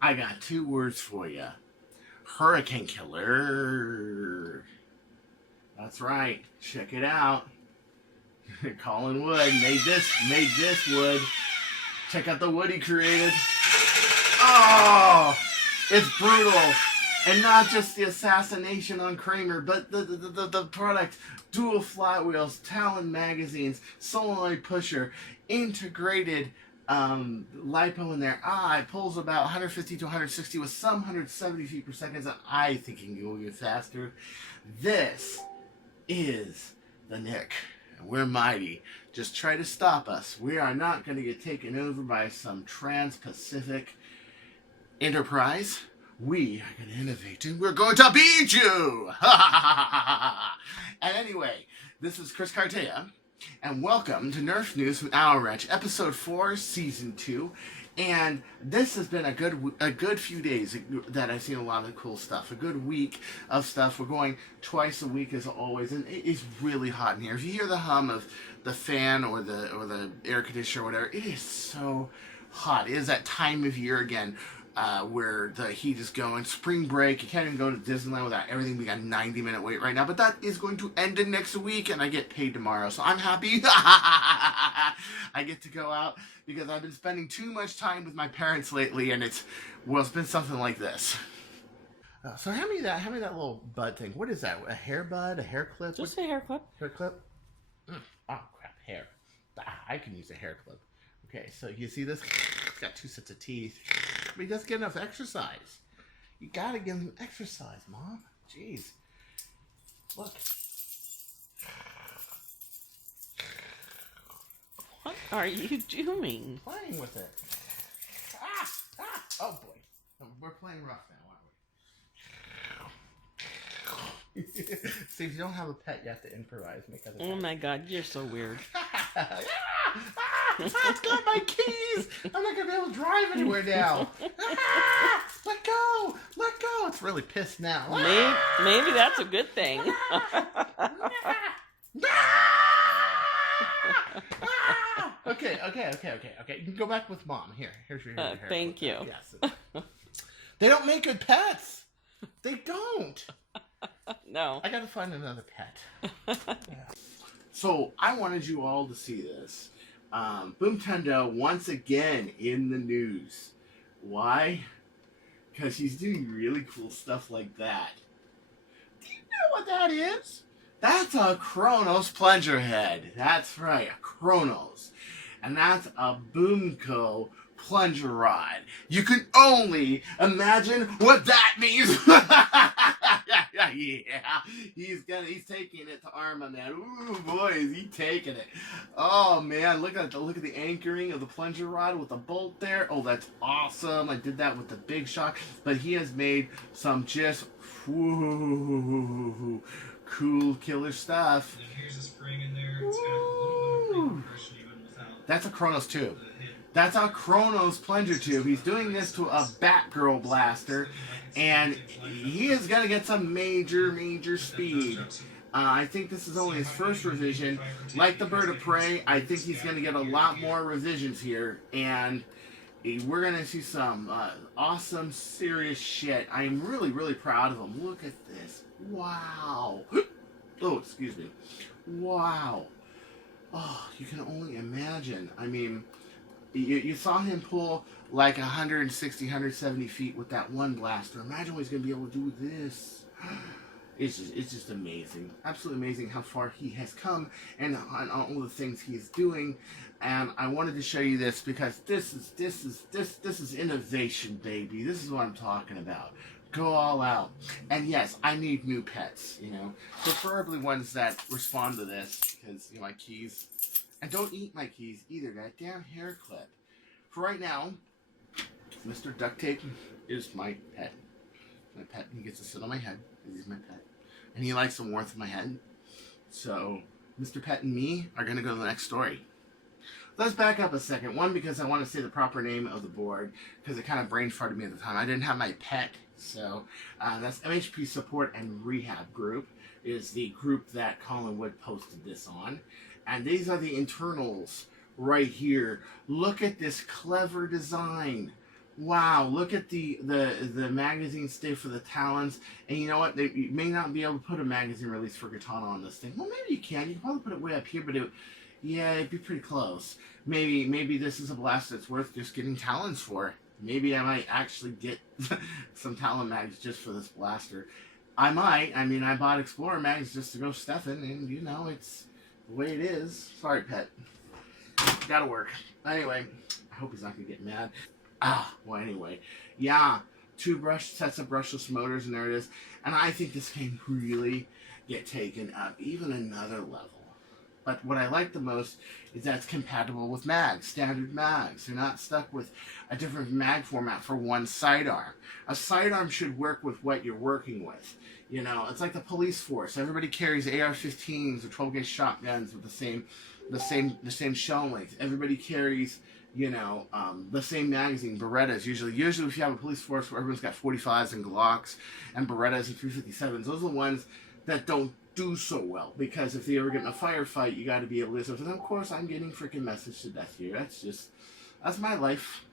I got two words for you. Hurricane Killer. That's right. Check it out. Colin Wood made this wood. Check out the wood he created. Oh, it's brutal. And not just the assassination on Kramer, but the product, dual flywheels, Talon magazines, solenoid pusher, integrated lipo in there. It pulls about 150 to 160 with some 170 feet per second. And I think it can go even faster. This is the Nick. And we're mighty. Just try to stop us. We are not going to get taken over by some trans-Pacific enterprise. We are going to innovate and we're going to beat you! And anyway, this is Chris Cartaya, and welcome to Nerf News with Owl Wrench, Episode 4, Season 2. And this has been a good few days that I've seen a lot of cool stuff. A good week of stuff. We're going twice a week as always, and it is really hot in here. If you hear the hum of the fan or the air conditioner or whatever, it is so hot. It is that time of year again where the heat is going. Spring break. You can't even go to Disneyland without everything being a 90-minute wait right now. But that is going to end in next week, and I get paid tomorrow. So I'm happy. I get to go out because I've been spending too much time with my parents lately, and it's been something like this. So hand me that little bud thing. What is that? A hair bud? A hair clip? Just a hair clip. Hair clip? Oh, crap. Hair. I can use a hair clip. Okay, so you see this? It's got two sets of teeth. But he doesn't get enough exercise. You gotta give him exercise, Mom. Jeez. Look. What are you doing? Playing with it. Oh boy. We're playing rough now, aren't we? See, if you don't have a pet, you have to improvise. Make other Oh my god, you're so weird. It's got my keys! I'm not gonna be able to drive anywhere now. Let go! Let go! It's really pissed now. Maybe that's a good thing. Okay. You can go back with Mom. Here's your hair. Thank you. Yes. They don't make good pets. They don't. No. I gotta find another pet. Yeah. So I wanted you all to see this. Boomtendo once again in the news. Why? Because he's doing really cool stuff like that. Do you know what that is? That's a Kronos plunger head. That's right, a Kronos. And that's a Boomco plunger rod. You can only imagine what that means. Yeah. He's taking it to Arma, man. Ooh, boy, is he taking it. Oh man, look at the anchoring of the plunger rod with the bolt there. Oh, that's awesome. I did that with the big shot. But he has made some just cool killer stuff. And here's a spring in there. It's got a little bit of compression even without. That's a Kronos tube. That's a Kronos plunger tube. He's doing this to a Batgirl blaster, and he is going to get some major speed. I think this is only his first revision. Like the Bird of Prey, I think he's going to get a lot more revisions here, and we're going to see some awesome, serious shit. I am really proud of him. Look at this. Wow. Oh, excuse me. Wow. Oh, you can only imagine. I mean, you saw him pull like 160, 170 feet with that one blaster. Imagine what he's going to be able to do with this. It's just amazing. Absolutely amazing how far he has come and on all the things he's doing. And I wanted to show you this because this is innovation, baby. This is what I'm talking about. Go all out. And yes, I need new pets, you know. Preferably ones that respond to this because, you know, my keys. And don't eat my keys either. That damn hair clip. For right now, Mr. Duct Tape is my pet. My pet. He gets to sit on my head because he's my pet. And he likes the warmth of my head. So, Mr. Pet and me are going to go to the next story. Let's back up a second. One, because I want to say the proper name of the board. Because it kind of brain farted me at the time. I didn't have my pet. So, that's MHP Support and Rehab Group. Is the group that Colin Wood posted this on. And these are the internals right here. Look at this clever design. Wow, look at the magazine stay for the Talons. And you know what? You may not be able to put a magazine release for Katana on this thing. Well, maybe you can. You can probably put it way up here, but yeah, it'd be pretty close. Maybe this is a blast that's worth just getting Talons for. Maybe I might actually get some Talon mags just for this blaster. I might. I mean, I bought Explorer mags just to go stuffing, and you know, it's the way it is. Sorry, pet. Gotta work. Anyway, I hope he's not gonna get mad. Well, anyway. Yeah, 2 sets of brushless motors, and there it is. And I think this can really get taken up even another level. But what I like the most is that it's compatible with mags, standard mags. They're not stuck with a different mag format for one sidearm. A sidearm should work with what you're working with. You know, it's like the police force. Everybody carries AR-15s or 12-gauge shotguns with the same shell length. Everybody carries, you know, the same magazine, Berettas. Usually if you have a police force where everyone's got 45s and Glocks and Berettas and 357s, those are the ones that don't do so well, because if they ever get in a firefight, you got to be able to. And of course, I'm getting freaking messaged to death here. That's my life.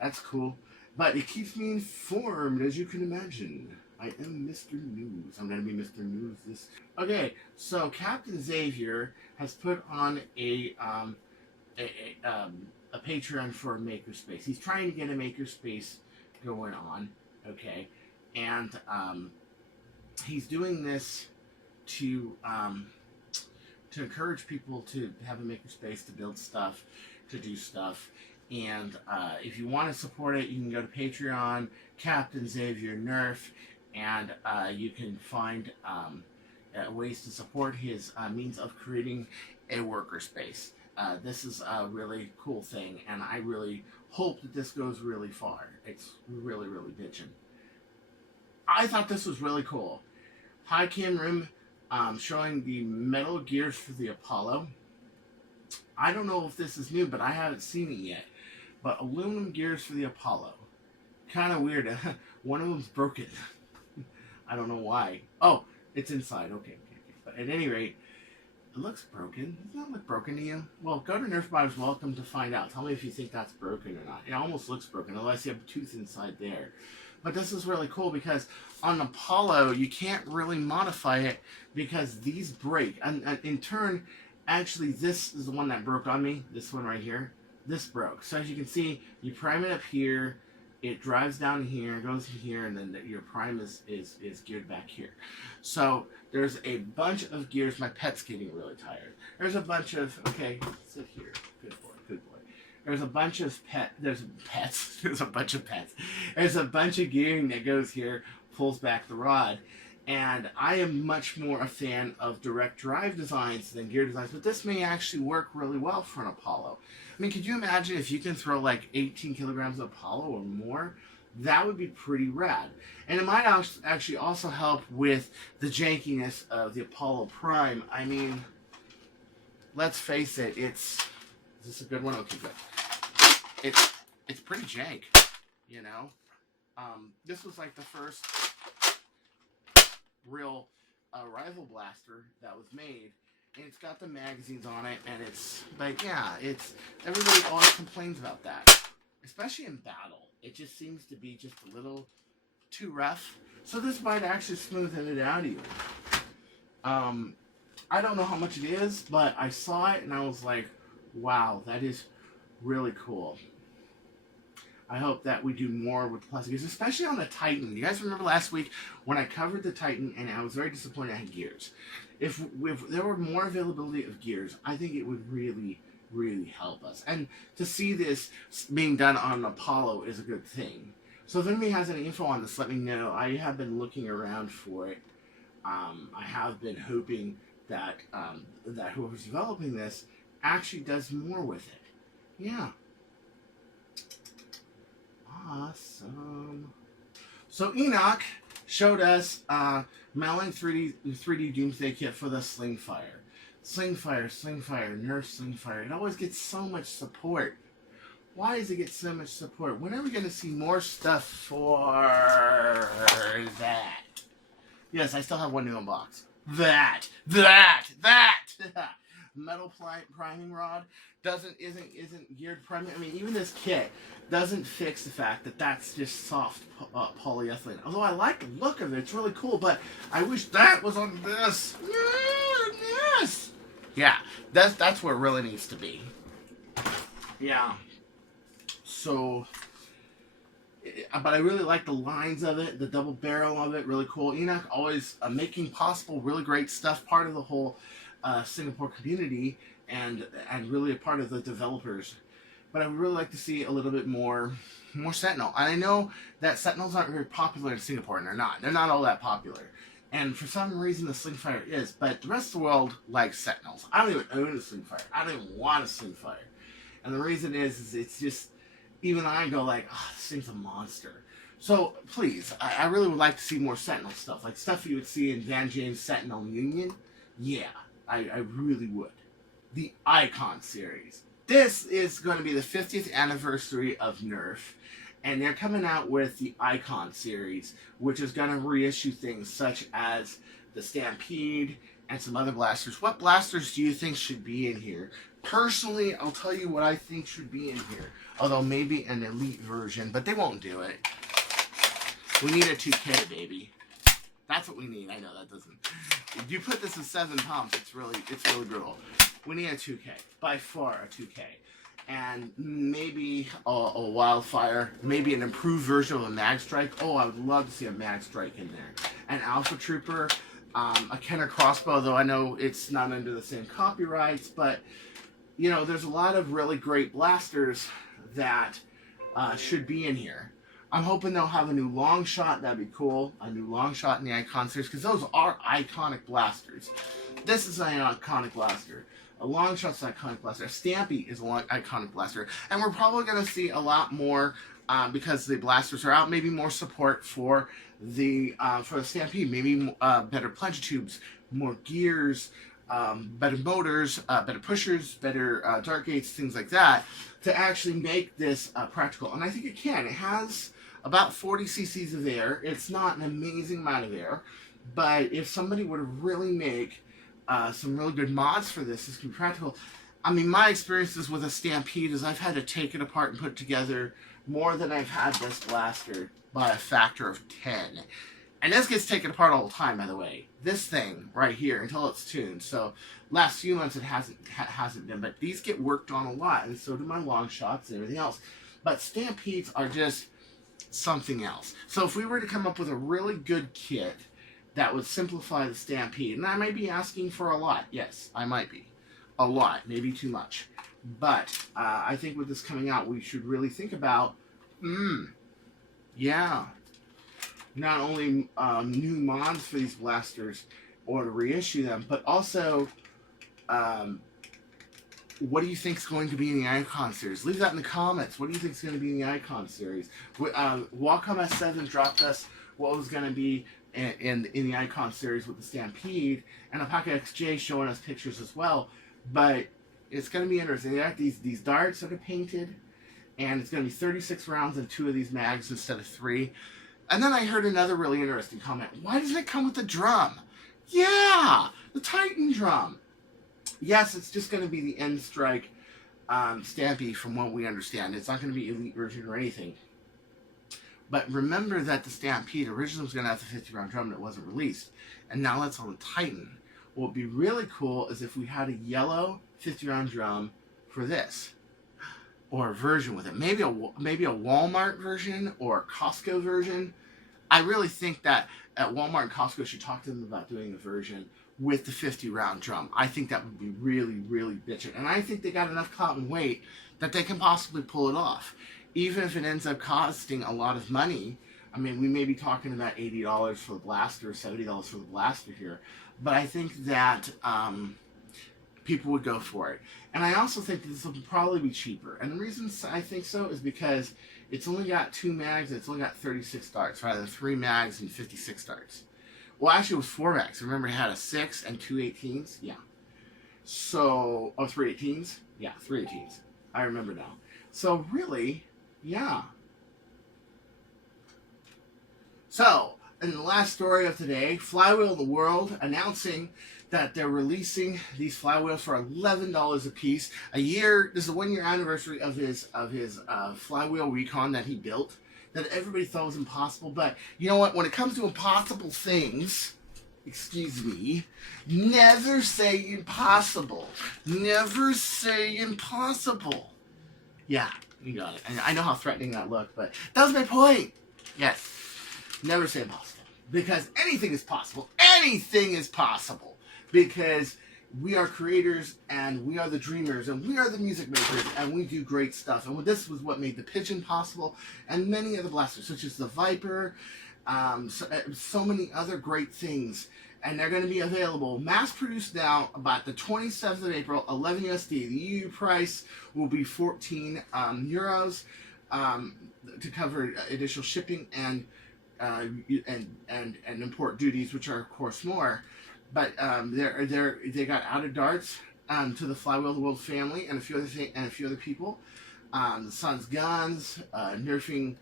That's cool, but it keeps me informed, as you can imagine. I am Mr. News. I'm gonna be Mr. News this. Okay, so Captain Xavier has put on a Patreon for Makerspace. He's trying to get a Makerspace going on. Okay, and he's doing this to encourage people to have a makerspace, to build stuff, to do stuff. And if you want to support it, you can go to Patreon, Captain Xavier Nerf, and you can find ways to support his means of creating a worker space. This is a really cool thing, and I really hope that this goes really far. It's really, really bitchin'. I thought this was really cool. High cam room showing the metal gears for the Apollo. I don't know if this is new, but I haven't seen it yet. But aluminum gears for the Apollo. Kind of weird. One of them's broken. I don't know why. Oh, it's inside. Okay. But at any rate, it looks broken. Does that look broken to you? Well, go to NerfBuyers Welcome to find out. Tell me if you think that's broken or not. It almost looks broken, unless you have a tooth inside there. But this is really cool because on Apollo, you can't really modify it because these break. And in turn, actually, this is the one that broke on me. This one right here. This broke. So as you can see, you prime it up here. It drives down here, goes here, and then your prime is geared back here. So there's a bunch of gears. My pet's getting really tired. There's a bunch of, okay, sit here. Good boy, good boy. There's a bunch of there's a bunch of pets. There's a bunch of gearing that goes here, pulls back the rod. And I am much more a fan of direct drive designs than gear designs, but this may actually work really well for an Apollo. I mean, could you imagine if you can throw like 18 kilograms of Apollo or more? That would be pretty rad. And it might actually also help with the jankiness of the Apollo Prime. I mean, let's face it, is this a good one? Okay, good. It's pretty jank, you know? This was like the first real rifle blaster that was made, and it's got the magazines on it, and but yeah, everybody always complains about that, especially in battle. It just seems to be just a little too rough, so this might actually smoothen it out even. I don't know how much it is, but I saw it and I was like, wow, that is really cool. I hope that we do more with plastic gears, especially on the Titan. You guys remember last week when I covered the Titan and I was very disappointed I had gears. If there were more availability of gears, I think it would really, really help us. And to see this being done on Apollo is a good thing. So if anybody has any info on this, let me know. I have been looking around for it. I have been hoping that that whoever's developing this actually does more with it. Yeah. Awesome. So Enoch showed us Malin 3D Doomsday Kit for the Slingfire. Slingfire, Nerf Slingfire. It always gets so much support. Why does it get so much support? When are we going to see more stuff for that? Yes, I still have one new unbox. That! metal priming rod isn't geared priming. I mean, even this kit doesn't fix the fact that that's just soft polyethylene. Although I like the look of it, it's really cool. But I wish that was on this. Yes. Yeah, that's where it really needs to be. Yeah. So, but I really like the lines of it, the double barrel of it, really cool. Enoch always making possible really great stuff, part of the whole Singapore community, and really a part of the developers. But I would really like to see a little bit more Sentinel. And I know that Sentinels aren't very popular in Singapore, and they're not. They're not all that popular. And for some reason, the Slingfire is. But the rest of the world likes Sentinels. I don't even own a Slingfire. I don't even want a Slingfire. And the reason is it's just, even I go like, oh, this thing's a monster. So please, I really would like to see more Sentinel stuff. Like stuff you would see in Van James Sentinel Union. Yeah, I really would. The Icon series. This is going to be the 50th anniversary of Nerf. And they're coming out with the Icon series, which is going to reissue things such as the Stampede and some other blasters. What blasters do you think should be in here? Personally, I'll tell you what I think should be in here. Although maybe an elite version, but they won't do it. We need a 2K, baby. That's what we need. I know that doesn't. If you put this in 7 pumps, it's really brutal. We need a 2K. By far a 2K. And maybe a Wildfire, maybe an improved version of a Mag Strike. Oh, I would love to see a Mag Strike in there. An Alpha Trooper, a Kenner Crossbow, though I know it's not under the same copyrights, but, you know, there's a lot of really great blasters that should be in here. I'm hoping they'll have a new long shot. That'd be cool. A new long shot in the Icon series, because those are iconic blasters. This is an iconic blaster. A long shot's an iconic blaster. A Stampy is an iconic blaster. And we're probably going to see a lot more, because the blasters are out, maybe more support for the Stampede. Maybe better plunger tubes, more gears, better motors, better pushers, better dart gates, things like that, to actually make this practical. And I think it can. It has about 40 cc's of air. It's not an amazing amount of air, but if somebody were to really make some really good mods for this, this can be practical. I mean, my experiences with a Stampede is I've had to take it apart and put it together more than I've had this blaster by a factor of 10. And this gets taken apart all the time, by the way. This thing right here, until it's tuned. So last few months it hasn't been, but these get worked on a lot, and so do my long shots and everything else. But Stampedes are just something else. So if we were to come up with a really good kit that would simplify the Stampede, and I might be asking for a lot. Yes, I might be. A lot, maybe too much. But I think with this coming out, we should really think about, yeah, not only new mods for these blasters or to reissue them, but also what do you think is going to be in the Icon series? Leave that in the comments. What do you think is going to be in the Icon series? Wacom S7 dropped us what was going to be in the Icon series with the Stampede, and Alpaca XJ showing us pictures as well. But it's going to be interesting. They have these darts that are painted, and it's going to be 36 rounds in 2 of these mags instead of 3. And then I heard another really interesting comment. Why doesn't it come with a drum? Yeah, the Titan drum. Yes, it's just going to be the End Strike Stampede from what we understand. It's not going to be Elite version or anything. But remember that the Stampede originally was going to have the 50-round drum that wasn't released. And now that's on the Titan. What would be really cool is if we had a yellow 50-round drum for this. Or a version with it. Maybe a Walmart version or a Costco version. I really think that at Walmart and Costco should talk to them about doing a version with the 50-round drum. I think that would be really, really bitchin'. And I think they got enough cotton weight that they can possibly pull it off. Even if it ends up costing a lot of money. I mean, we may be talking about $80 for the blaster, $70 for the blaster here. But I think that people would go for it. And I also think that this will probably be cheaper. And the reason I think so is because it's only got 2 mags and it's only got 36 darts rather than 3 mags and 56 darts. Well, actually it was 4 mags. Remember it had a 6 and 2 18s? Yeah. So, 3 18s? Yeah, 3 18s. I remember now. So really, yeah. So, and the last story of today, Flywheel of the World announcing that they're releasing these flywheels for $11 a piece. A year. This is the 1 year anniversary of his flywheel recon that he built. That everybody thought was impossible, but you know what? When it comes to impossible things, excuse me, never say impossible. Never say impossible. Yeah, you got it. And I know how threatening that looked, but that was my point. Yes, never say impossible. Because anything is possible. Anything is possible. Because we are creators, and we are the dreamers, and we are the music makers, and we do great stuff. And this was what made the Pigeon possible, and many other blasters, such as the Viper, so many other great things. And they're going to be available, mass-produced now, about the 27th of April, 11 USD. The EU price will be 14 euros to cover additional shipping and import duties, which are, of course, more. But they got out of darts to the Flywheel of the World family and a few other people. The Sun's Guns, Nerfing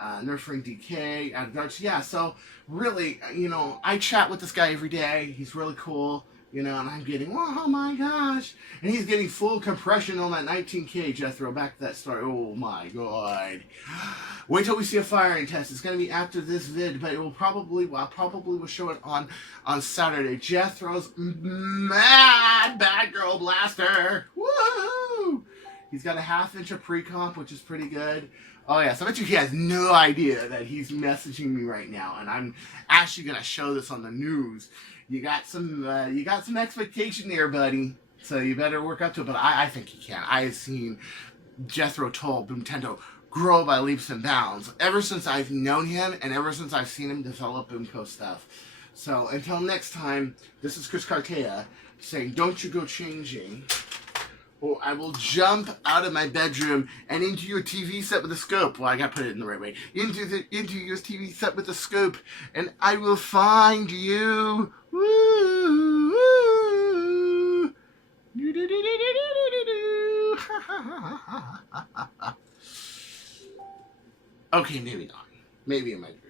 DK, out of darts. Yeah, so really, you know, I chat with this guy every day. He's really cool, you know, and I'm getting, oh my gosh. And he's getting full compression on that 19K, Jethro. Back to that story. Oh my god. Wait till we see a firing test. It's going to be after this vid, but it will probably will show it on Saturday. Jethro's mad Batgirl blaster. Woo! He's got a ½ inch of pre-comp, which is pretty good. Oh yeah, so I bet you he has no idea that he's messaging me right now, and I'm actually going to show this on the news. You got some expectation there, buddy. So you better work up to it, but I think he can. I have seen Jethro Tull, Boomtendo, grow by leaps and bounds ever since I've known him and ever since I've seen him develop Boomco stuff. So until next time, this is Chris Cartaya saying, don't you go changing, or I will jump out of my bedroom and into your TV set with a scope. Well, I gotta put it in the right way. Into your TV set with a scope, and I will find you. Woo! Woo! Okay, maybe not. Maybe in my dream.